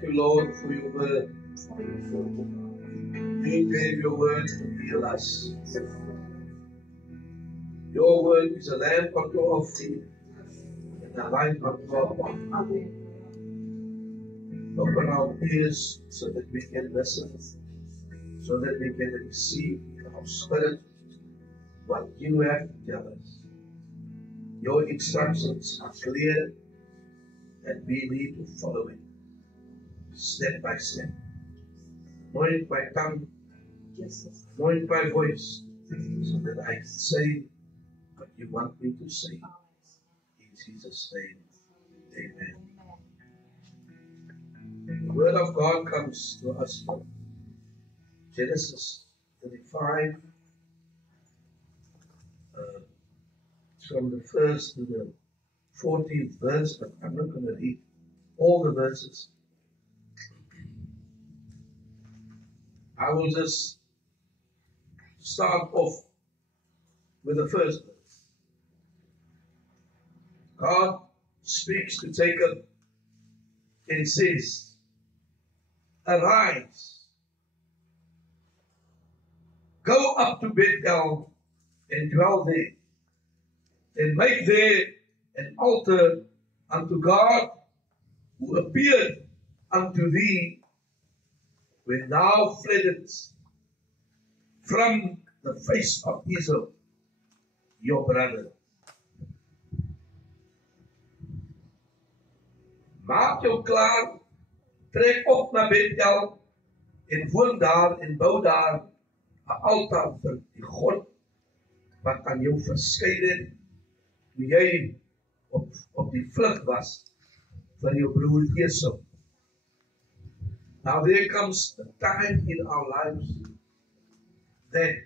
Thank you, Lord, for your word. You gave your word to heal us. Your word is a lamp unto our feet and a light unto our path. Open our ears so that we can listen, so that we can receive in our spirit what you have to tell us. Your instructions are clear and we need to follow it step by step. Anoint my tongue, anoint my voice, so that I can say what you want me to say. In Jesus' name, amen. The word of God comes to us from Genesis 35, from the first to the 14th verse, but I'm not going to read all the verses. I will just start off with the first verse. God speaks to Jacob and says, "Arise, go up to Bethel and dwell there, and make there an altar unto God who appeared unto thee when thou fleddest from the face of Esau, your brother." Maak jou klaar, trek op na Bethel en woon daar en bou daar 'n altaar vir die God wat aan jou verskyn het toe jy op die vlug was van jou broer Esau. Now there comes a time in our lives that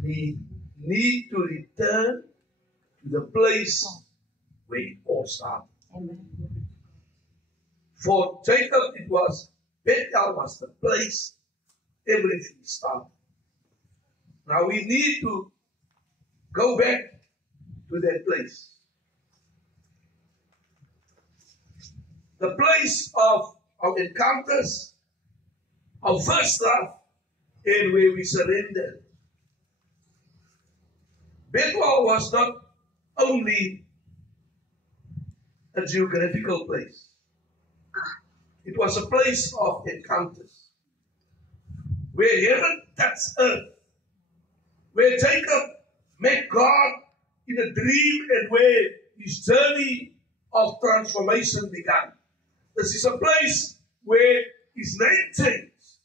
we need to return to the place where it all started. Amen. For Jacob, Bethel was the place everything started. Now we need to go back to that place. The place of our encounters, our first love, and where we surrendered. Bethel was not only a geographical place. It was a place of encounters, where heaven touched earth, where Jacob met God in a dream and where his journey of transformation began. This is a place where his name changed.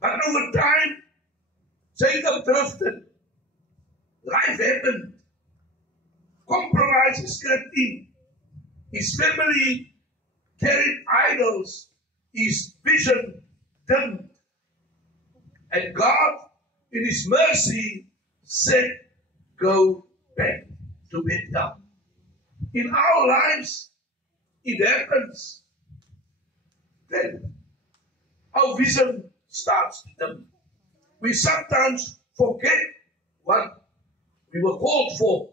But over time, Jacob drifted. Life happened. Compromises crept in. His family carried idols. His vision dimmed. And God, in his mercy, said, "Go back to Bethel." In our lives, it happens that our vision starts to dim. We sometimes forget what we were called for.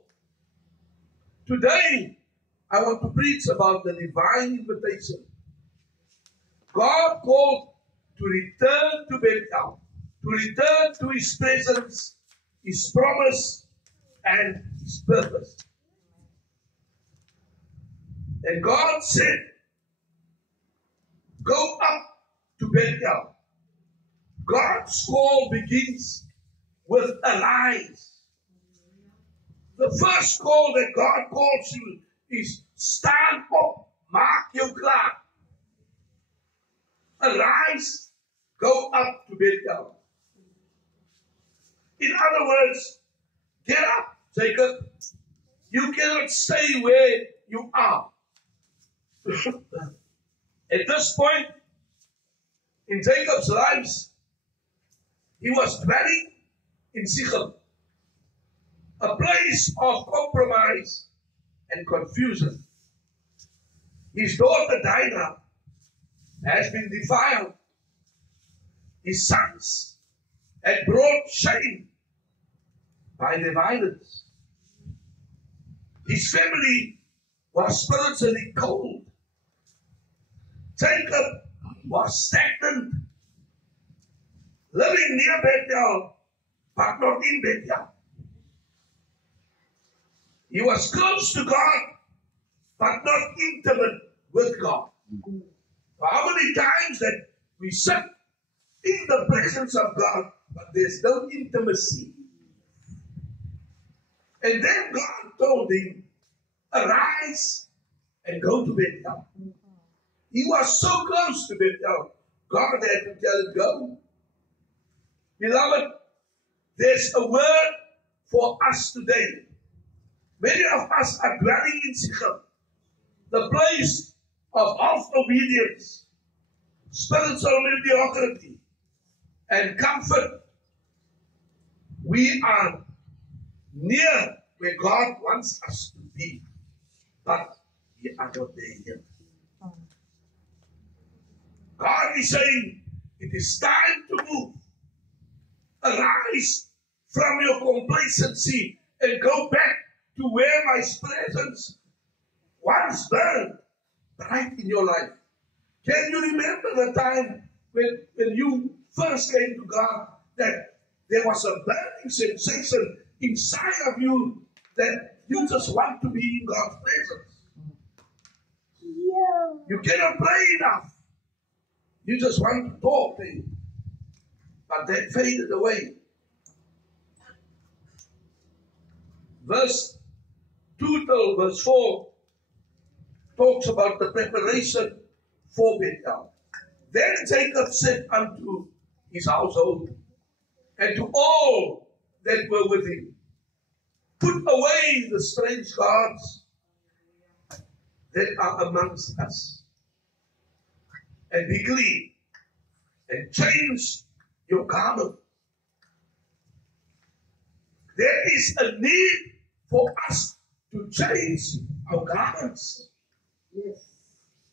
Today, I want to preach about the divine invitation. God called to return to Bethel, to return to his presence, his promise, and his purpose. And God said, "Go up to Bethel." God's call begins with arise. The first call that God calls you is stand up, maak jou klaar. Arise, go up to Bethel. In other words, get up, Jacob. You cannot stay where you are. At this point in Jacob's lives, he was dwelling in Shechem, a place of compromise and confusion. His daughter Dinah has been defiled. His sons had brought shame by their violence. His family was spiritually cold. Jacob was stagnant, living near Bethel, but not in Bethel. He was close to God, but not intimate with God. How many times that we sit in the presence of God, but there's no intimacy. And then God told him, arise and go to Bethel. He was so close to Bethel, God had to tell him, go. Beloved, there's a word for us today. Many of us are dwelling in Sichem, the place of obedience, spiritual mediocrity, and comfort. We are near where God wants us to be, but we are not there yet. God is saying, it is time to move. Arise from your complacency and go back to where my presence once burned bright in your life. Can you remember the time when you first came to God, that there was a burning sensation inside of you that you just want to be in God's presence? Yeah. You cannot pray enough. You just want to talk to Him. But that faded away. Verse 2 till verse 4 talks about the preparation for Bethel. Then Jacob said unto his household and to all that were with him, put away the strange gods that are amongst us, and be clean, and change your garment. There is a need for us to change our garments. Yes.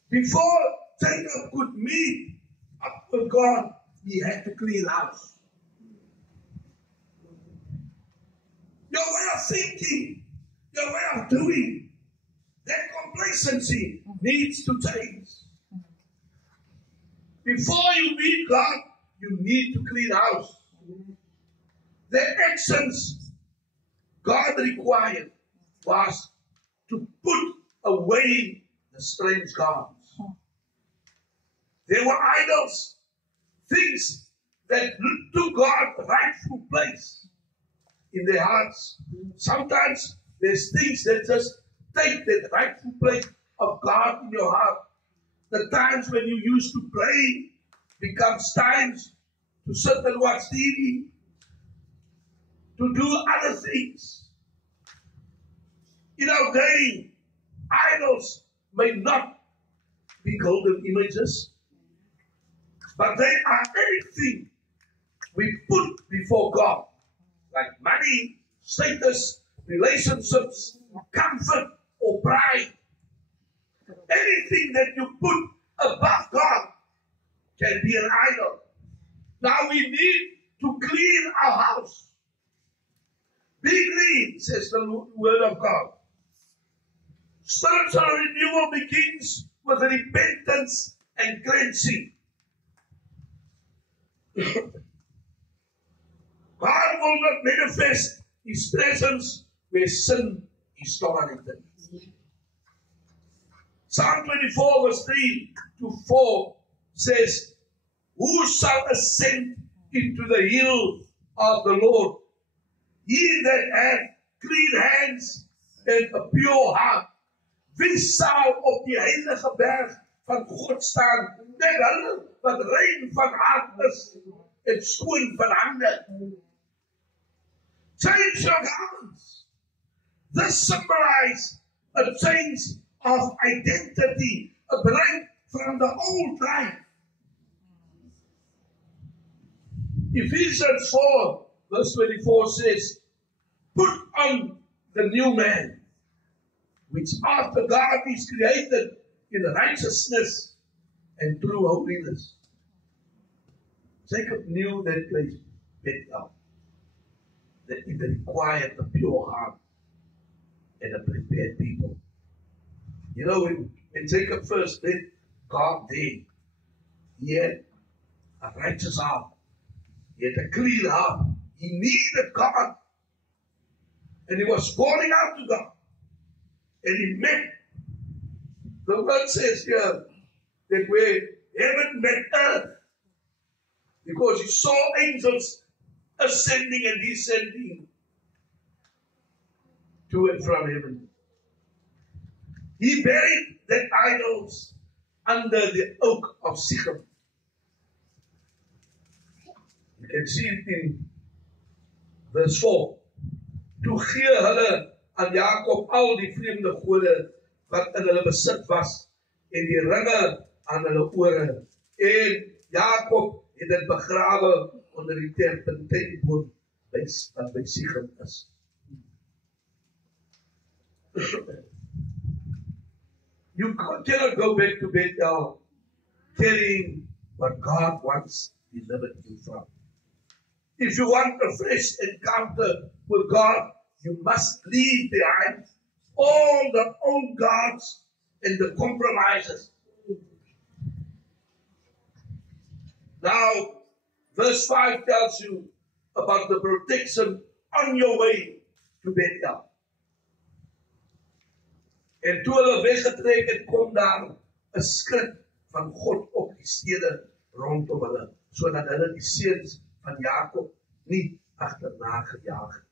Before Jacob could meet up with God, he had to clean house. Your way of thinking, your way of doing, that complacency needs to change. Before you meet God, you need to clean house. The actions God required was to put away the strange gods. They were idols, things that took God's rightful place in their hearts. Sometimes there's things that just take that rightful place of God in your heart. The times when you used to pray becomes times to sit and watch TV, to do other things. In our day, idols may not be golden images, but they are anything we put before God, like money, status, relationships, comfort, or pride. Anything that you put above God can be an idol. Now we need to clean our house. Be clean, says the word of God. Spiritual renewal begins with repentance and cleansing. God will not manifest His presence where sin is tolerated. Psalm 24 verse 3 to 4 says, who shall ascend into the hill of the Lord? He that hath clean hands and a pure heart. Wie sal op die heilige berg van God staan? Net hulle wat rein van hart is en skoon van hande. Change your garments. This symbolizes a change of identity, a break from the old life. Ephesians 4 verse 24 says, put on the new man, which after God is created in righteousness and true holiness. Jacob knew that place Bethel, that it required a pure heart and a prepared people. You know, when Jacob first met God there. He had a righteous heart. He had a clean heart. He needed God. And he was calling out to God. And he met. The word says here that where heaven met earth. Because he saw angels ascending and descending to and from heaven. He buried the idols under the oak of Sichem. You can see it in verse 4. Toe gee hulle aan Jakob al die vreemde gode wat in hulle besit was en die ringe aan hulle ore. En Jakob het dit begrawe onder die terpentijnboom wat by Sichem is. You cannot go back to Bethel carrying what God wants delivered you from. If you want a fresh encounter with God, you must leave behind all the old gods and the compromises. Now, verse 5 tells you about the protection on your way to Bethel. En toe hulle weggetrek het, kom daar 'n skrik van God op die stede rondom hulle, sodat hulle die seuns van Jakob nie agterna gejaag het.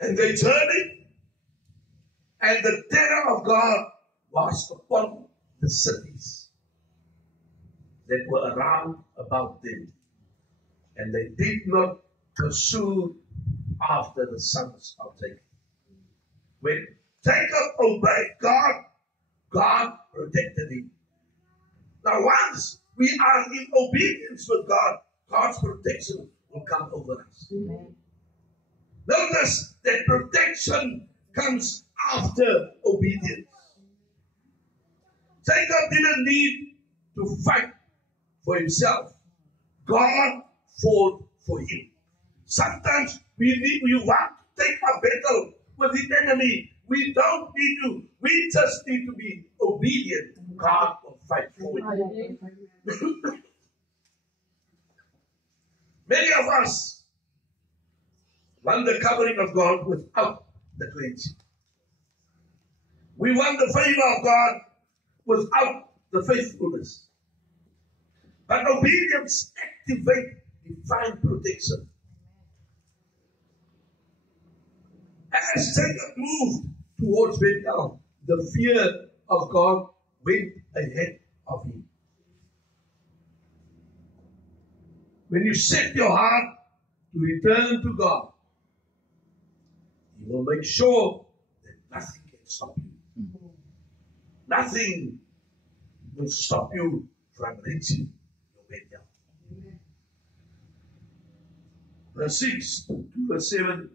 And they turned it, and the terror of God was upon the cities that were around about them. And they did not pursue after the sons of Jacob. When Jacob obeyed God, God protected him. Now once we are in obedience with God, God's protection will come over us. Amen. Notice that protection comes after obedience. Jacob didn't need to fight for himself. God fought for him. Sometimes we want to take a battle with the enemy. We don't need to. We just need to be obedient. God will fight for you. Many of us want the covering of God without the cleansing. We want the favor of God without the faithfulness. But obedience activates divine protection. As Jacob moved towards Bethel, the fear of God went ahead of him. When you set your heart to return to God, He will make sure that nothing can stop you. Nothing will stop you from reaching your Bethel. Verse 6 to verse 7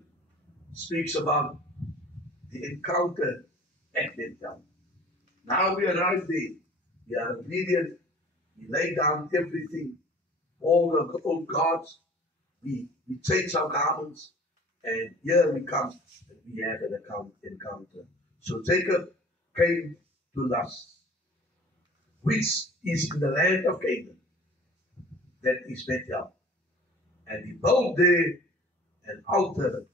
speaks about the encounter at Bethel. Now we arrive there. We are obedient. We lay down everything, all the old gods. We change our garments. And here we come and we have an encounter. So Jacob came to Luz, which is in the land of Canaan. That is Bethel. And he built there an altar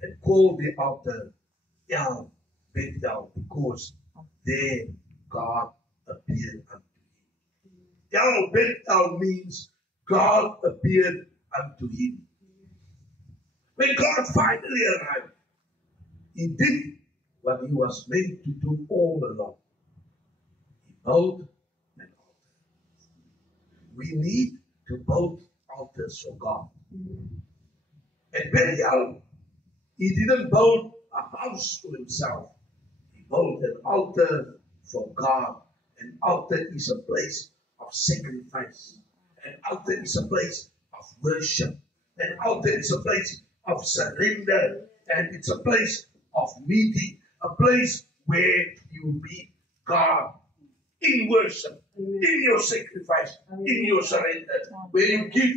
and called the altar El Bethel, because there God appeared unto him. El Bethel means God appeared unto him. When God finally arrived, he did what he was meant to do all along. He built an altar. We need to build altars for God. At Bethel, he didn't build a house for himself. He built an altar for God. An altar is a place of sacrifice. An altar is a place of worship. An altar is a place of surrender. And it's a place of meeting. A place where you meet God in worship, in your sacrifice, in your surrender. Where you give.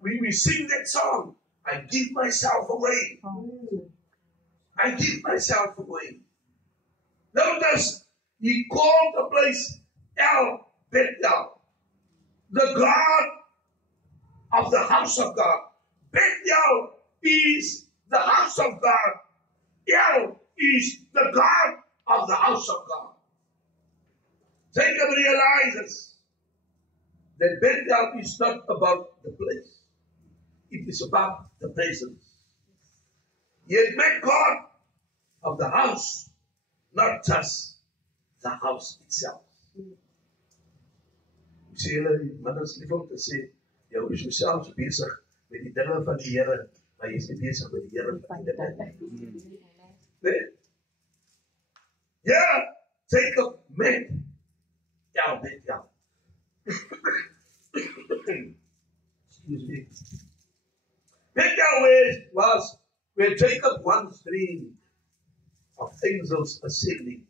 We sing that song. I give myself away. I give myself away. Notice, he called the place El Bethel, the God of the house of God. Bethel is the house of God. El is the God of the house of God. Jacob realizes that Bethel is not about the place. It is about the presence. He had met God of the house, not just the house itself. Ek sê julle, manners lief om te sê, jou is jouself besig met die dinge van die Here, maar jy is nie besig met die Here van die dinge. Nee? Ja, Jacob met Bethel. Excuse me. Bethel was where Jacob once dreamed of angels ascending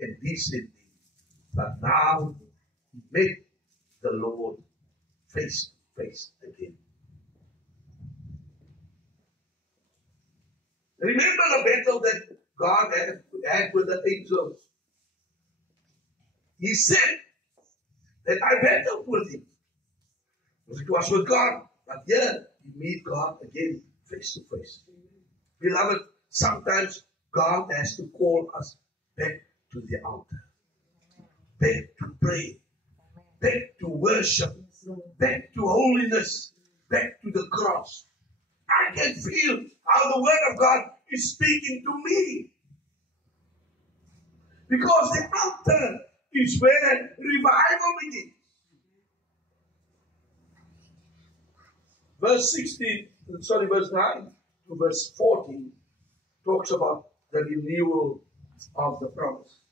and descending, but now he met the Lord face to face again. Remember the battle that God had with the angels. He said that I battled with him. It was with God. But here, you meet God again face to face. Beloved, sometimes God has to call us back to the altar. Back to pray. Back to worship. Back to holiness. Back to the cross. I can feel how the Word of God is speaking to me. Because the altar is where revival begins. Verse 9 to verse 14 talks about the renewal of the promise.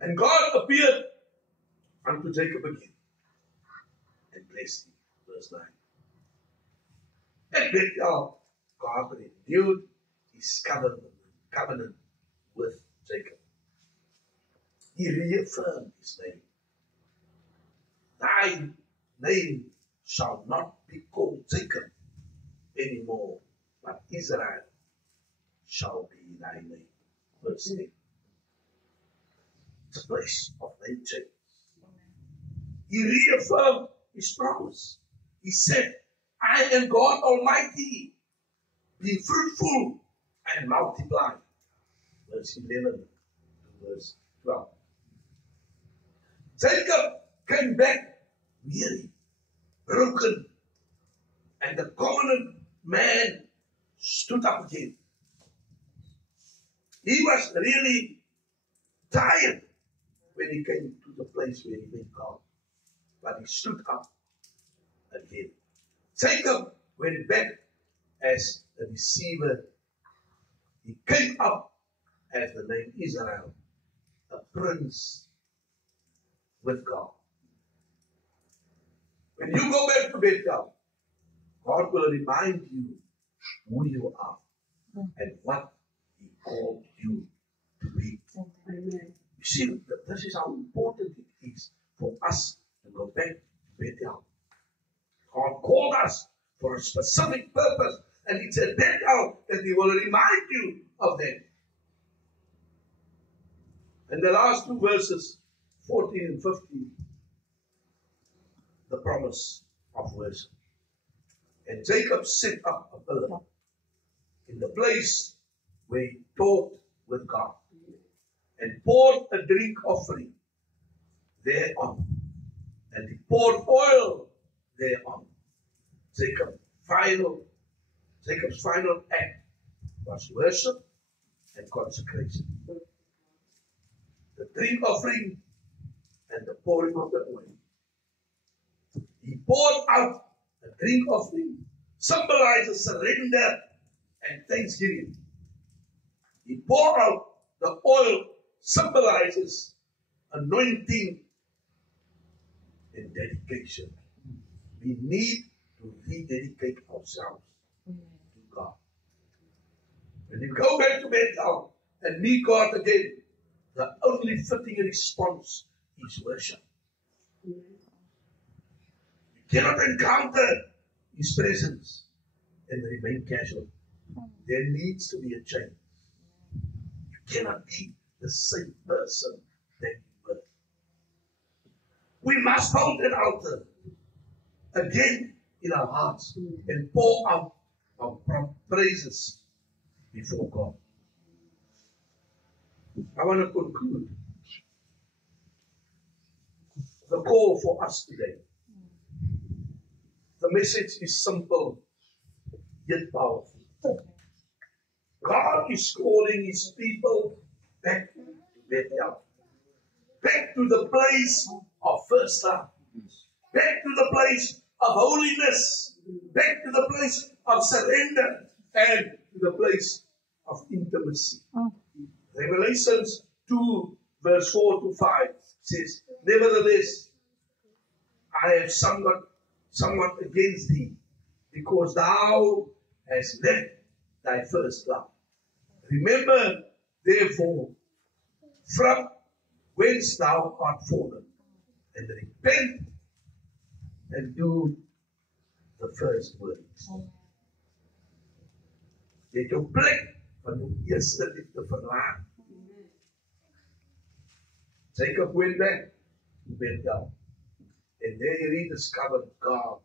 And God appeared unto Jacob again and blessed him. Verse 9. At Bethel, God renewed his covenant with Jacob. He reaffirmed his name. Thy name shall not be called Jacob anymore, but Israel shall be thy name. Verse 8. It's a place of name change. He reaffirmed his promise. He said, I am God Almighty. Be fruitful and multiply. Verse 11 to verse 12. Jacob came back weary, broken, and the covenant man stood up again. He was really tired when he came to the place where he met God. But he stood up again. Jacob went back as a deceiver. He came up as the name Israel, a prince with God. When you go back to Bethel, God will remind you who you are and what He called you to be. Amen. You see, this is how important it is for us to go back to Bethel. God called us for a specific purpose, and it's at Bethel that He will remind you of that. And the last two verses, 14 and 15, the promise of worship. And Jacob set up a pillar in the place where he talked with God and poured a drink offering thereon. And he poured oil thereon. Jacob's final act was worship and consecration. The drink offering and the pouring of the oil. He poured out a drink offering, symbolizes surrender and thanksgiving. He poured out the oil, symbolizes anointing and dedication. We need to rededicate ourselves to God. When you go back to Bethel and meet God again, the only fitting response is worship. You cannot encounter His presence and remain casual. There needs to be a change. You cannot be the same person that you were. We must hold an altar again in our hearts and pour out our praises before God. I want to conclude the call for us today. The message is simple yet powerful. God is calling His people back to Bethel, back to the place of first love, back to the place of holiness, back to the place of surrender, and to the place of intimacy. Revelations 2 verse 4 to 5 says, nevertheless, I have somewhat against thee, because thou hast left thy first love. Remember, therefore, from whence thou art fallen, and repent and do the first works. Jy het jou plek van jou eerste liefde verlaat. Jacob went back to Bethel, and there he rediscovered God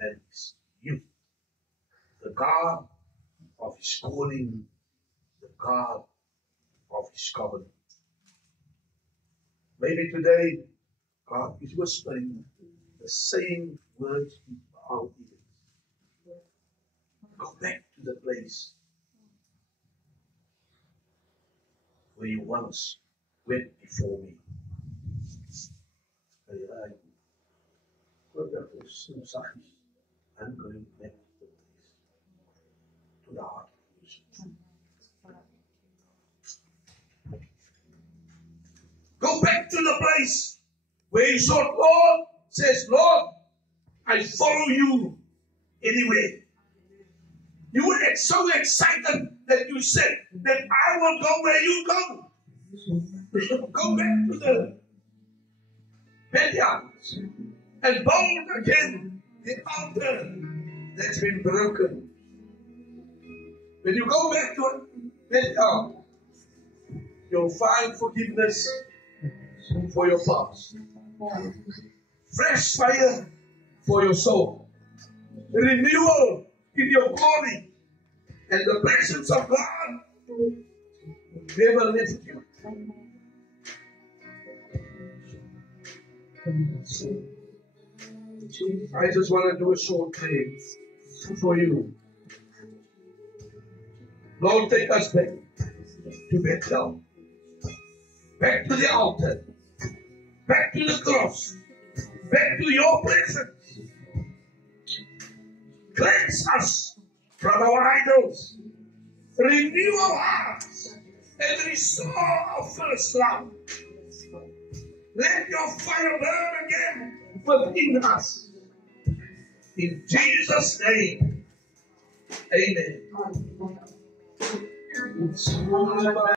and His youth, the God of His calling, the God of His covenant. Maybe today God is whispering the same words in our ears. Go back to the place where you once went before me. I'm going back to the place, to the heart of worship. Go back to the place where you saw Lord says, Lord, I follow you anywhere. You were so excited that you said that I will go where you go. Go back to the Bethel and build again the altar that's been broken. When you go back to Bethel, you'll find forgiveness for your past, fresh fire for your soul, renewal in your body, and the presence of God will never lift you. I just want to do a short prayer for you. Lord, take us back to Bethel, back to the altar, back to the cross, back to your presence. Cleanse us from our idols, renew our hearts, and restore our first love. Let your fire burn again within us. In Jesus' name, amen.